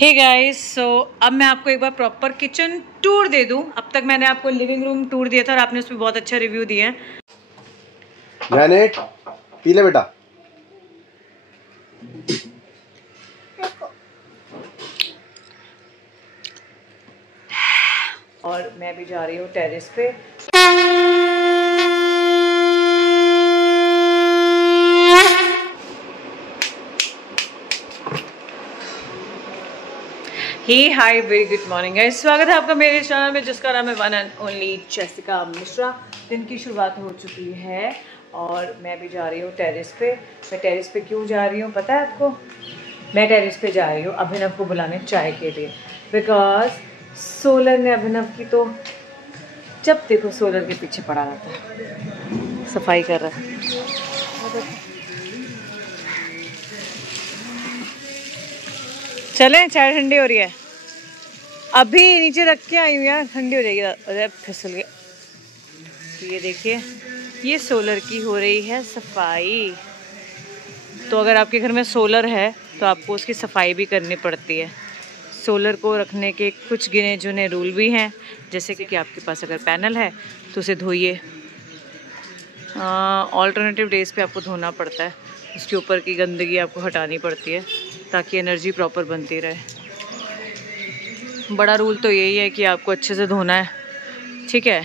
Hey guys, सो अब मैं आपको एक बार प्रॉपर किचन टूर दे दूं। अब तक मैंने आपको लिविंग रूम टूर दिया था और आपने उसमें बहुत अच्छा रिव्यू दिया है। पी ले बेटा। और मैं भी जा रही हूँ टेरेस पे। Hi very good morning guys, स्वागत है आपका मेरे चैनल में जिसका नाम है one and only Jessica Mishra. दिन की शुरुआत हो चुकी है और मैं भी जा रही हूँ टेरेस पे। मैं टेरेस पे क्यों जा रही हूँ पता है आपको? मैं टेरेस पे जा रही हूँ अभिनव को बुलाने चाय के लिए, बिकॉज सोलर ने अभिनव की तो जब देखो सोलर के पीछे पड़ा रहता है, सफाई कर रहा है। चलें, चाय ठंडी हो रही है, अभी नीचे रख के आई हूँ यार, ठंडी हो जाएगी। अरे फिसल गया। तो ये देखिए, ये सोलर की हो रही है सफाई। तो अगर आपके घर में सोलर है तो आपको उसकी सफाई भी करनी पड़ती है। सोलर को रखने के कुछ गिने चुने रूल भी हैं, जैसे कि आपके पास अगर पैनल है तो उसे धोइए। ऑल्टरनेटिव डेज पे आपको धोना पड़ता है, उसके ऊपर की गंदगी आपको हटानी पड़ती है ताकि एनर्जी प्रॉपर बनती रहे। बड़ा रूल तो यही है कि आपको अच्छे से धोना है, ठीक है।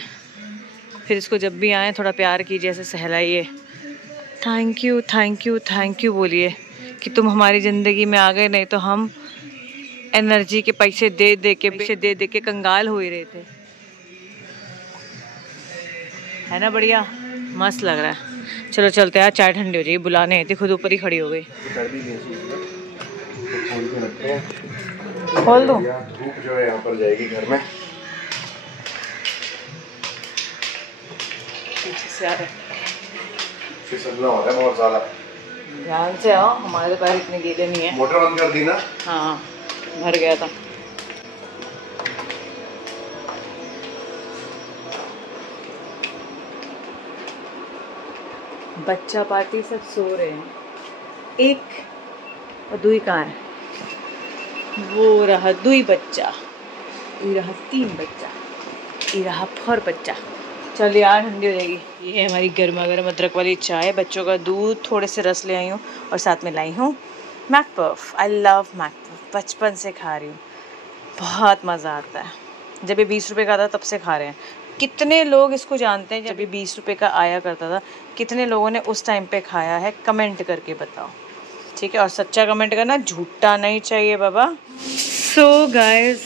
फिर इसको जब भी आए थोड़ा प्यार कीजिए, ऐसे सहलाइए, thank you thank you thank you बोलिए कि तुम हमारी ज़िंदगी में आ गए, नहीं तो हम एनर्जी के पैसे दे दे के कंगाल हो ही रहे थे। है ना बढ़िया, मस्त लग रहा है। चलो चलते हैं, चाय ठंडी हो जाएगी। बुलाने आई थी, खुद ऊपर ही खड़ी हो गई। खोल दो, धूप जो है यहाँ पर जाएगी घर में। पीछे से आ रहा है, फिसलना हो रहा है बहुत ज्यादा। ध्यान से आओ, हमारे पैर इतने गीले नहीं है। मोटर बंद कर दी ना? हाँ, भर गया था। बच्चा पार्टी सब सो रहे हैं। एक और दुई कहाँ है? वो रहा दुई बच्चा, ये रहा तीन बच्चा, ये रहा फोर बच्चा। चल यार, ठंडी हो जाएगी। ये है हमारी गर्मा गर्म अदरक वाली चाय, बच्चों का दूध, थोड़े से रस ले आई हूँ और साथ में लाई हूँ मैकपफ। आई लव मैकपफ, बचपन से खा रही हूँ, बहुत मज़ा आता है। जब ये 20 रुपये का था तब से खा रहे हैं। कितने लोग इसको जानते हैं? जब ये 20 रुपये का आया करता था, कितने लोगों ने उस टाइम पे खाया है? कमेंट करके बताओ, ठीक है। और सच्चा कमेंट करना, झूठा नहीं चाहिए बाबा। सो गाइस,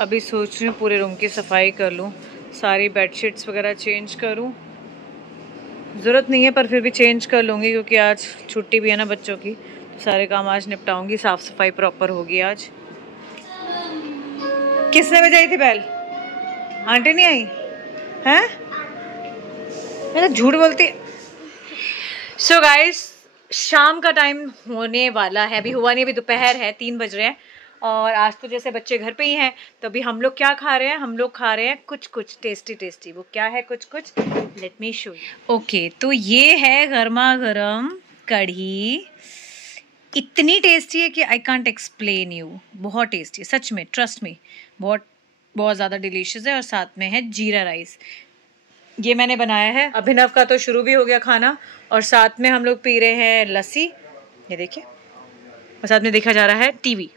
अभी सोच रही हूँ पूरे रूम की सफाई कर लूँ, सारी बेडशीट्स वगैरह चेंज करूँ। ज़रूरत नहीं है पर फिर भी चेंज कर लूँगी क्योंकि आज छुट्टी भी है ना बच्चों की, तो सारे काम आज निपटाऊँगी। साफ़ सफाई प्रॉपर होगी आज। किसने बजाई थी बैल? आंटी नहीं आई हैं? मैं तो झूठ बोलती। सो गाइस, शाम का टाइम होने वाला है, अभी हुआ नहीं, अभी दोपहर है, 3 बज रहे हैं। और आज तो जैसे बच्चे घर पे ही हैं, तो अभी हम लोग क्या खा रहे हैं? हम लोग खा रहे हैं कुछ कुछ टेस्टी टेस्टी। वो क्या है कुछ कुछ? Let me show you. Okay, तो ये है गर्मा गर्म कढ़ी। इतनी टेस्टी है कि आई कांट एक्सप्लेन यू। बहुत टेस्टी है सच में, ट्रस्ट मी, बहुत बहुत ज़्यादा डिलीशियस है। और साथ में है जीरा राइस, ये मैंने बनाया है। अभिनव का तो शुरू भी हो गया खाना, और साथ में हम लोग पी रहे हैं लस्सी, ये देखिए, और साथ में देखा जा रहा है टीवी।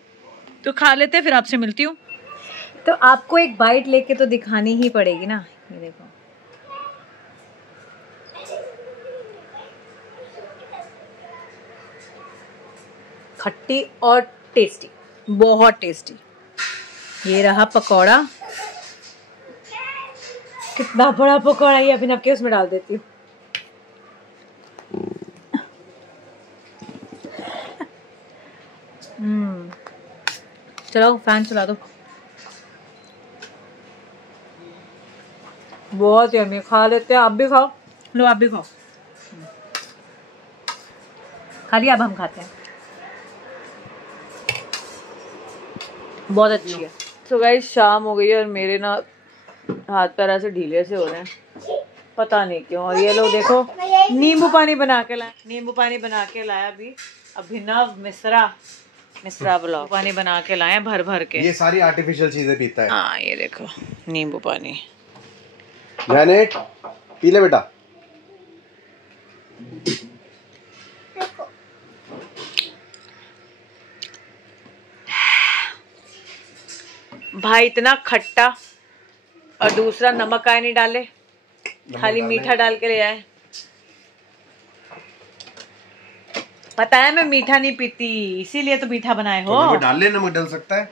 तो खा लेते हैं, फिर आपसे मिलती हूँ। तो आपको एक बाइट लेके तो दिखानी ही पड़ेगी ना। ये देखो, खट्टी और टेस्टी, बहुत टेस्टी। ये रहा पकौड़ा, कितना बड़ा पकौड़ा, ये अभिनव के उसमें डाल देती हूँ। चलो फैन चला दो। बहुत यम्मी, खा लेते हैं। आप भी खाओ, लो आप भी खाओ। खा लिया, अब हम खाते हैं। बहुत अच्छी है। तो गाइस, शाम हो गई है और मेरे ना हाथ पैर ऐसे ढीले से हो रहे हैं, पता नहीं क्यों। और ये लोग देखो, नींबू पानी बना के लाया, नींबू पानी बना के लाया अभी अभिनव मिश्रा। मिश्रा ब्लॉग पानी बना के लाए भर भर के। ये सारी आर्टिफिशियल चीजें पीता है। हाँ ये देखो नींबू पानी। जैनेट पी ले बेटा। भाई इतना खट्टा और दूसरा नमक आए नहीं डाले, खाली मीठा डाल के ले आए। पता है मैं मीठा नहीं पीती, इसीलिए तो मीठा बनाए हो। तो डाल ले, नमक डाल सकता है।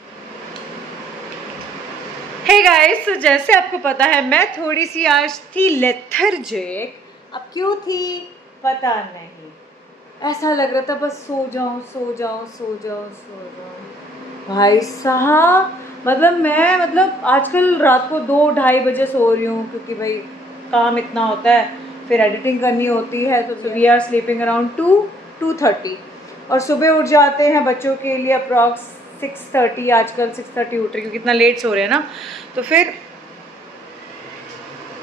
हे गाइस, तो जैसे आपको पता है मैं थोड़ी सी आज थी लेथर्जिक। अब क्यों थी पता नहीं, ऐसा लग रहा था बस सो जाऊं सो जाऊं सो जाऊं सो जाऊं। भाई साहब मतलब आजकल रात को 2-2:30 बजे सो रही हूँ, क्योंकि भाई काम इतना होता है, फिर एडिटिंग करनी होती है। तो वी आर स्लीपिंग अराउंड 2-2:30 और सुबह उठ जाते हैं बच्चों के लिए अप्रॉक्स 6:30। आजकल 6:30 उठ रही, क्योंकि इतना लेट सो रहे हैं ना, तो फिर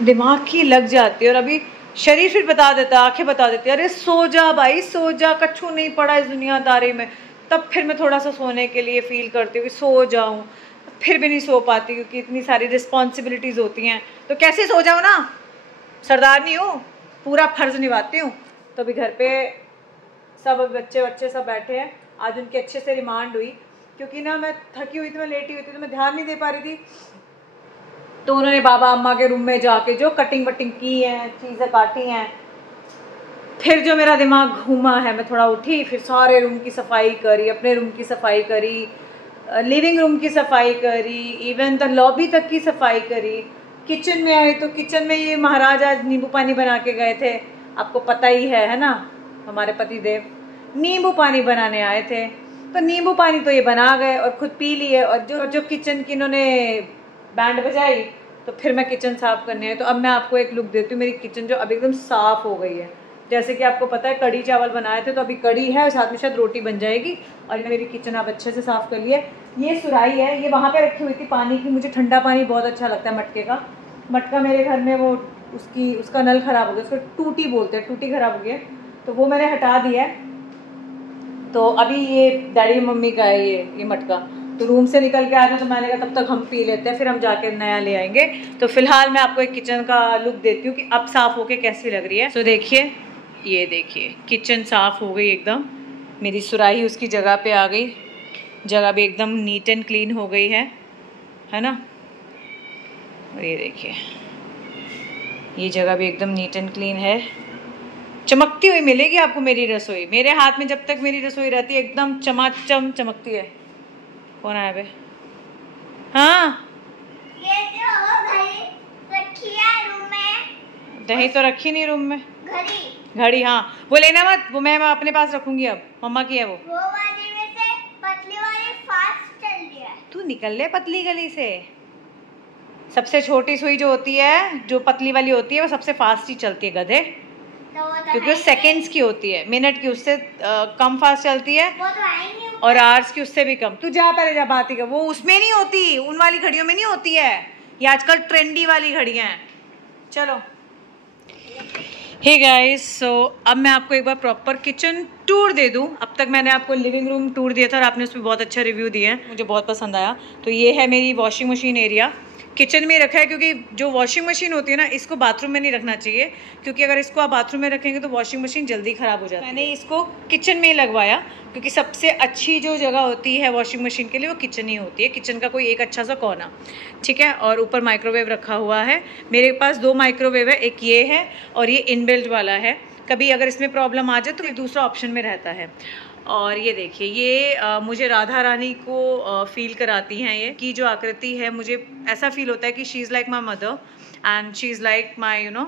दिमाग की लग जाती है। और अभी शरीर फिर बता देता, आंखें बता देती है अरे सो जा भाई सो जा, कच्छू नहीं पड़ा इस दुनियादारी में। तब फिर मैं थोड़ा सा सोने के लिए फील करती हूँ कि सो जाऊँ, फिर भी नहीं सो पाती क्योंकि इतनी सारी रिस्पॉन्सिबिलिटीज़ होती हैं। तो कैसे सो जाऊँ ना, सरदार नहीं हूँ, पूरा फर्ज निभाती हूँ। तो अभी घर पे सब बच्चे सब बैठे हैं। आज उनकी अच्छे से रिमांड हुई, क्योंकि ना मैं थकी हुई थी, मैं लेटी हुई थी, तो मैं ध्यान नहीं दे पा रही थी। तो उन्होंने बाबा अम्मा के रूम में जाके जो कटिंग वटिंग की है, चीज़ें काटी हैं, फिर जो मेरा दिमाग घूमा है, मैं थोड़ा उठी, फिर सारे रूम की सफाई करी, अपने रूम की सफाई करी, लिविंग रूम की सफाई करी, इवन द लॉबी तक की सफाई करी। किचन में आई तो किचन में ये महाराज आज नींबू पानी बना के गए थे, आपको पता ही है ना, हमारे पति देव नींबू पानी बनाने आए थे। तो नींबू पानी तो ये बना गए और खुद पी लिए, और जो किचन की इन्होंने बैंड बजाई, तो फिर मैं किचन साफ करने आई। तो अब मैं आपको एक लुक देती हूँ, मेरी किचन जो अब एकदम साफ हो गई है। जैसे कि आपको पता है कढ़ी चावल बनाए थे, तो अभी कढ़ी है और साथ में शायद रोटी बन जाएगी। और मेरी किचन आप अच्छे से साफ कर लिए। ये सुराही है, ये वहाँ पे रखी हुई थी पानी की, मुझे ठंडा पानी बहुत अच्छा लगता है मटके का। मटका मेरे घर में वो उसका नल खराब हो गया, उसको टूटी बोलते हैं, टूटी खराब हो गया, तो वो मैंने हटा दिया है। तो अभी ये डैडी मम्मी का है ये मटका, तो रूम से निकल के आए थे, तो मैंने कहा तब तक हम पी लेते हैं, फिर हम जाके नया ले आएंगे। तो फिलहाल मैं आपको एक किचन का लुक देती हूँ कि अब साफ होके कैसी लग रही है। तो देखिए, ये देखिए किचन साफ हो गई एकदम, मेरी सुराही उसकी जगह पे आ गई, जगह भी एकदम नीट एंड क्लीन हो गई है ना। और ये देखिए ये जगह भी एकदम नीट एंड क्लीन है, चमकती हुई मिलेगी आपको मेरी रसोई। मेरे हाथ में जब तक मेरी रसोई रहती है एकदम चमाचम चमकती है। कौन आया बे? हाँ ये जो घड़ी रखी है रूम में, दही तो रखी नहीं रूम में, घड़ी हाँ वो लेना मत, वो मैं अपने पास रखूंगी, अब मम्मा की है वो वाली में से पतली वाली फास्ट चल रही है। तू निकल ले पतली गली से। सबसे छोटी सुई जो होती है, जो पतली वाली होती है, वो सबसे फास्ट ही चलती है गधे, क्योंकि वो सेकेंड्स की होती है, मिनट की उससे कम फास्ट चलती है, वो तो आई नहीं और आवर्स की उससे भी कम। तू जा पहले जा, बात ही कर। वो उसमें नहीं होती, उन वाली घड़ियों में नहीं होती है, ये आजकल ट्रेंडी वाली घड़ियां हैं। चलो हे गाइस, सो अब मैं आपको एक बार प्रॉपर किचन टूर दे दूं। अब तक मैंने आपको लिविंग रूम टूर दिया था और आपने उस पर बहुत अच्छा रिव्यू दिया है, मुझे बहुत पसंद आया। तो ये है मेरी वॉशिंग मशीन एरिया, किचन में रखा है, क्योंकि जो वॉशिंग मशीन होती है ना, इसको बाथरूम में नहीं रखना चाहिए, क्योंकि अगर इसको आप बाथरूम में रखेंगे तो वॉशिंग मशीन जल्दी ख़राब हो जाती है। मैंने इसको किचन में ही लगवाया, क्योंकि सबसे अच्छी जो जगह होती है वॉशिंग मशीन के लिए वो किचन ही होती है, किचन का कोई एक अच्छा सा कोना, ठीक है। और ऊपर माइक्रोवेव रखा हुआ है, मेरे पास 2 माइक्रोवेव है, एक ये है और ये इनबिल्ट वाला है। कभी अगर इसमें प्रॉब्लम आ जाए तो एक दूसरा ऑप्शन में रहता है। और ये देखिए, ये मुझे राधा रानी को फील कराती हैं, ये की जो आकृति है, मुझे ऐसा फील होता है कि she is like my mother and she is like my you know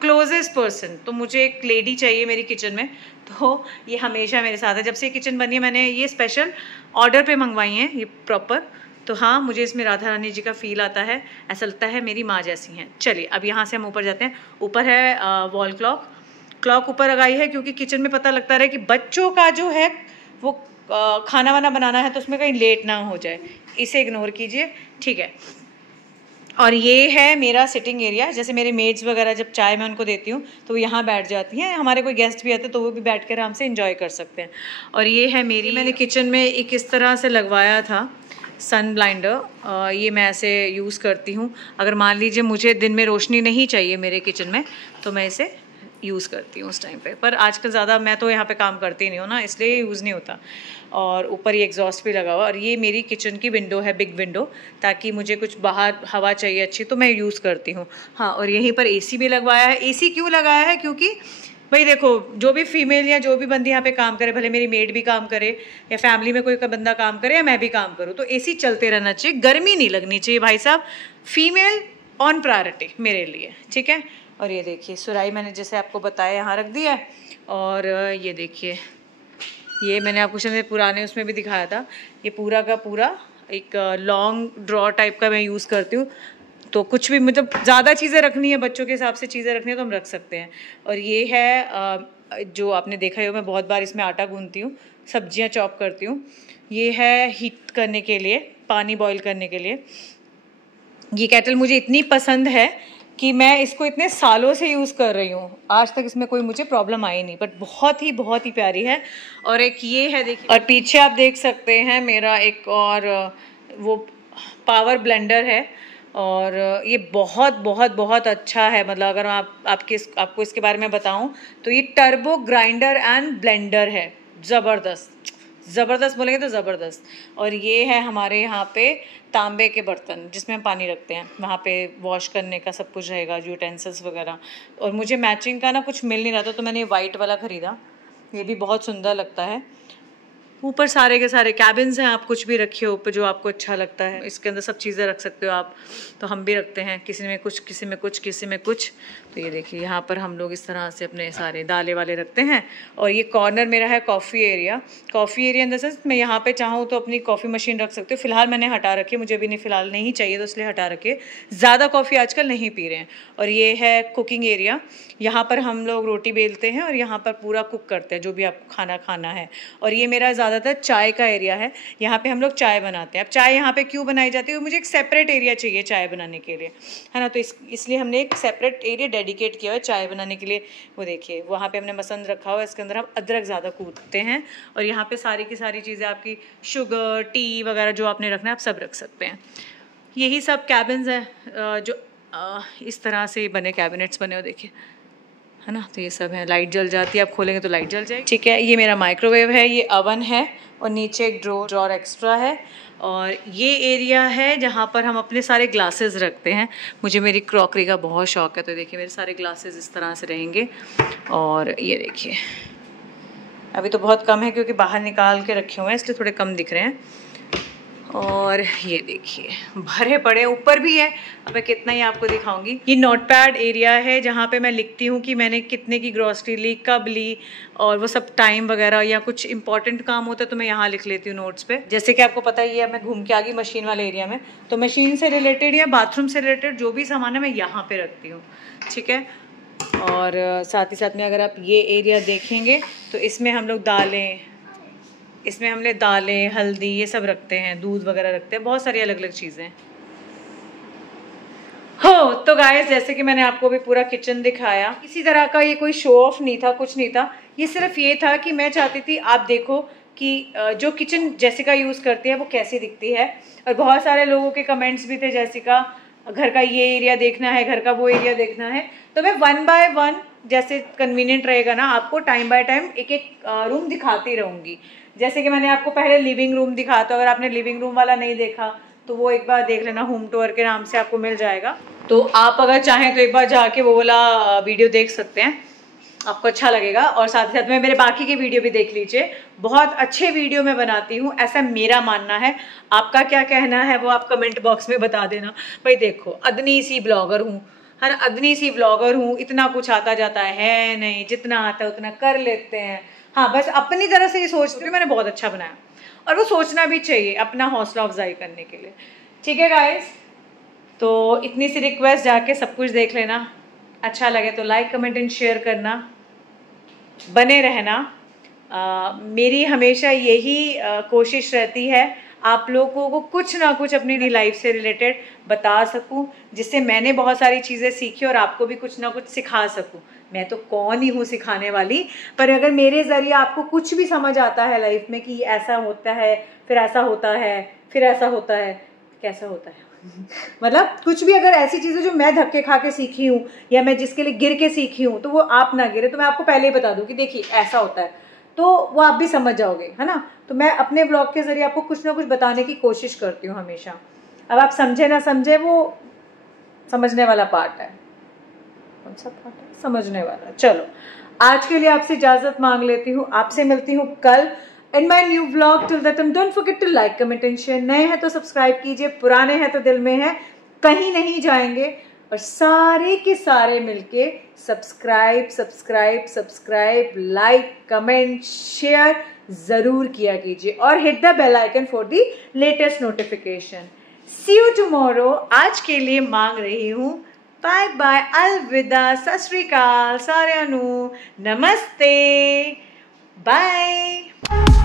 closest person. तो मुझे एक लेडी चाहिए मेरी किचन में, तो ये हमेशा मेरे साथ है। जब से ये किचन बनी है, मैंने ये स्पेशल ऑर्डर पे मंगवाई हैं ये प्रॉपर। तो हाँ, मुझे इसमें राधा रानी जी का फील आता है, ऐसा लगता है मेरी माँ जैसी हैं। चलिए अब यहाँ से हम ऊपर जाते हैं। ऊपर है वॉल क्लॉक ऊपर लगाई है, क्योंकि किचन में पता लगता रहे कि बच्चों का जो है वो खाना वाना बनाना है, तो उसमें कहीं लेट ना हो जाए, इसे इग्नोर कीजिए, ठीक है। और ये है मेरा सिटिंग एरिया। जैसे मेरे मेड्स वगैरह जब चाय मैं उनको देती हूँ तो वो यहाँ बैठ जाती हैं, हमारे कोई गेस्ट भी आते हैं तो वो भी बैठ कर आराम से इंजॉय कर सकते हैं। और ये है मेरी, मैंने किचन में एक इस तरह से लगवाया था सन ब्लाइंडर। ये मैं ऐसे यूज़ करती हूँ, अगर मान लीजिए मुझे दिन में रोशनी नहीं चाहिए मेरे किचन में तो मैं इसे यूज़ करती हूँ उस टाइम पे। पर आजकल ज़्यादा मैं तो यहाँ पे काम करती नहीं हूँ ना, इसलिए यूज़ नहीं होता। और ऊपर ये एग्जॉस्ट भी लगा हुआ। और ये मेरी किचन की विंडो है, बिग विंडो, ताकि मुझे कुछ बाहर हवा चाहिए अच्छी तो मैं यूज़ करती हूँ। हाँ, और यहीं पर एसी भी लगवाया है। एसी क्यों लगाया है? क्योंकि भाई देखो, जो भी फीमेल या जो भी बंदी यहाँ पे काम करे, भले मेरी मेड भी काम करे या फैमिली में कोई बंदा काम करे या मैं भी काम करूँ, तो एसी चलते रहना चाहिए, गर्मी नहीं लगनी चाहिए भाई साहब। फीमेल ऑन प्रायोरिटी मेरे लिए, ठीक है। और ये देखिए सुराही मैंने जैसे आपको बताया यहाँ रख दिया है। और ये देखिए, ये मैंने आपको शायद पुराने उसमें भी दिखाया था, ये पूरा का पूरा एक लॉन्ग ड्रॉ टाइप का मैं यूज़ करती हूँ। तो कुछ भी मतलब ज़्यादा चीज़ें रखनी है, बच्चों के हिसाब से चीज़ें रखनी है तो हम रख सकते हैं। और ये है जो आपने देखा ही हो, मैं बहुत बार इसमें आटा गूंथती हूँ, सब्जियाँ चॉप करती हूँ। ये है हीट करने के लिए, पानी बॉईल करने के लिए। ये केटल मुझे इतनी पसंद है कि मैं इसको इतने सालों से यूज़ कर रही हूँ, आज तक इसमें कोई मुझे प्रॉब्लम आई नहीं, बट बहुत ही प्यारी है। और एक ये है देखिए, और पीछे आप देख सकते हैं मेरा एक और वो पावर ब्लेंडर है। और ये बहुत अच्छा है। मतलब अगर आपको इसके बारे में बताऊं तो ये टर्बो ग्राइंडर एंड ब्लेंडर है। ज़बरदस्त बोलेंगे तो ज़बरदस्त। और ये है हमारे यहाँ पे तांबे के बर्तन जिसमें हम पानी रखते हैं, वहाँ पे वॉश करने का सब कुछ रहेगा, यूटेंसिल्स वगैरह। और मुझे मैचिंग का ना कुछ मिल नहीं रहा था तो मैंने वाइट वाला ख़रीदा, ये भी बहुत सुंदर लगता है। ऊपर सारे के सारे कैबिन्स हैं, आप कुछ भी रखिए ऊपर जो आपको अच्छा लगता है, इसके अंदर सब चीज़ें रख सकते हो आप। तो हम भी रखते हैं, किसी में कुछ किसी में कुछ किसी में कुछ। तो ये देखिए यहाँ पर हम लोग इस तरह से अपने सारे दालें वाले रखते हैं। और ये कॉर्नर मेरा है coffee area. Coffee area in the sense मैं यहाँ पे चाहूँ तो अपनी कॉफ़ी मशीन रख सकती हूँ। फिलहाल मैंने हटा रखी है, मुझे भी नहीं फिलहाल नहीं चाहिए तो इसलिए हटा रखी है, ज़्यादा कॉफ़ी आजकल नहीं पी रहे हैं। और ये है कुकिंग एरिया, यहाँ पर हम लोग रोटी बेलते हैं और यहाँ पर पूरा कुक करते हैं जो भी आपको खाना है। और ये मेरा ज़्यादातर चाय का एरिया है, यहाँ पे हम लोग चाय बनाते हैं। अब चाय यहाँ पे क्यों बनाई जाती है, मुझे एक सेपरेट एरिया चाहिए चाय बनाने के लिए, है ना। तो इसलिए हमने एक सेपरेट एरिया डेडिकेट किया है चाय बनाने के लिए। वो देखिए वहाँ पे हमने मसंद रखा हुआ है, इसके अंदर हम अदरक ज़्यादा कूटते हैं। और यहाँ पे सारी की सारी चीज़ें आपकी शुगर टी वगैरह जो आपने रखना है आप सब रख सकते हैं। यही सब कैबिन्स हैं जो इस तरह से बने कैबिनेट्स बने हो, देखिए, है ना। तो ये सब है, लाइट जल जाती है, आप खोलेंगे तो लाइट जल जाएगी, ठीक है। ये मेरा माइक्रोवेव है, ये अवन है और नीचे एक ड्रॉर एक्स्ट्रा है। और ये एरिया है जहाँ पर हम अपने सारे ग्लासेस रखते हैं। मुझे मेरी क्रॉकरी का बहुत शौक है, तो देखिए मेरे सारे ग्लासेस इस तरह से रहेंगे। और ये देखिए अभी तो बहुत कम है क्योंकि बाहर निकाल के रखे हुए हैं इसलिए थोड़े कम दिख रहे हैं। और ये देखिए भरे पड़े, ऊपर भी है, अब मैं कितना ही आपको दिखाऊंगी। ये नोटपैड एरिया है जहाँ पे मैं लिखती हूँ कि मैंने कितने की ग्रॉसरी ली, कब ली, और वो सब टाइम वगैरह, या कुछ इंपॉर्टेंट काम होता है तो मैं यहाँ लिख लेती हूँ नोट्स पे। जैसे कि आपको पता ही है मैं घूम के आ गई मशीन वाले एरिया में, तो मशीन से रिलेटेड या बाथरूम से रिलेटेड जो भी सामान है मैं यहाँ पे रखती हूँ, ठीक है। और साथ ही साथ में अगर आप ये एरिया देखेंगे तो इसमें हम लोग दालें, हल्दी ये सब रखते हैं, दूध वगैरह रखते हैं, बहुत सारी अलग अलग चीज़ें हो। तो गाइस जैसे कि मैंने आपको भी पूरा किचन दिखाया, किसी तरह का ये कोई शो ऑफ नहीं था, कुछ नहीं था, ये सिर्फ ये था कि मैं चाहती थी आप देखो कि जो किचन जैसिका यूज़ करती है वो कैसी दिखती है। और बहुत सारे लोगों के कमेंट्स भी थे, जैसिका घर का ये एरिया देखना है, घर का वो एरिया देखना है। तो मैं 1 बाय 1 जैसे कन्वीनियंट रहेगा ना, आपको टाइम बाय टाइम एक एक रूम दिखाती रहूँगी। जैसे कि मैंने आपको पहले लिविंग रूम दिखाया, तो अगर आपने लिविंग रूम वाला नहीं देखा तो वो एक बार देख लेना, होम टूर के नाम से आपको मिल जाएगा। तो आप अगर चाहें तो एक बार जाके वो वाला वीडियो देख सकते हैं, आपको अच्छा लगेगा। और साथ ही साथ में मेरे बाकी के वीडियो भी देख लीजिए, बहुत अच्छे वीडियो मैं बनाती हूँ, ऐसा मेरा मानना है। आपका क्या कहना है वो आप कमेंट बॉक्स में बता देना। भाई देखो अदनी सी ब्लॉगर हूँ, है ना, अदनी सी ब्लॉगर हूँ, इतना कुछ आता जाता है नहीं, जितना आता है उतना कर लेते हैं। हाँ बस अपनी तरह से ये सोचती हूँ मैंने बहुत अच्छा बनाया, और वो सोचना भी चाहिए अपना हौसला अफजाई करने के लिए, ठीक है गाइस। तो इतनी सी रिक्वेस्ट, जाके सब कुछ देख लेना, अच्छा लगे तो लाइक कमेंट एंड शेयर करना, बने रहना। मेरी हमेशा यही कोशिश रहती है आप लोगों को कुछ ना कुछ अपनी लाइफ से रिलेटेड बता सकूं, जिससे मैंने बहुत सारी चीज़ें सीखी और आपको भी कुछ ना कुछ सिखा सकूं। मैं तो कौन ही हूँ सिखाने वाली, पर अगर मेरे ज़रिए आपको कुछ भी समझ आता है लाइफ में कि ऐसा होता है, फिर ऐसा होता है, फिर ऐसा होता है, कैसा होता है मतलब कुछ भी, अगर ऐसी चीज़ें जो मैं धक्के खा के सीखी हूँ या मैं जिसके लिए गिर के सीखी हूँ, तो वो आप ना गिरे, तो मैं आपको पहले ही बता दूँ कि देखिए ऐसा होता है, तो वो आप भी समझ जाओगे, है ना। तो मैं अपने ब्लॉग के जरिए आपको कुछ ना कुछ बताने की कोशिश करती हूँ हमेशा। अब आप समझे ना समझे, वो समझने वाला पार्ट है। कौन सा पार्ट है? समझने वाला। चलो आज के लिए आपसे इजाजत मांग लेती हूँ, आपसे मिलती हूँ कल in my new vlog. Till that time don't forget to like, comment and share. नए हैं तो सब्सक्राइब कीजिए, पुराने हैं तो दिल में है, कहीं नहीं जाएंगे। और सारे के सारे मिलके subscribe subscribe subscribe, like, comment, share जरूर किया कीजिए और hit the bell icon for the latest notification. See you tomorrow. आज के लिए मांग रही हूँ बाय बाय, अलविदा, सत श्री अकाल सारिਆਂ ਨੂੰ, नमस्ते, बाय।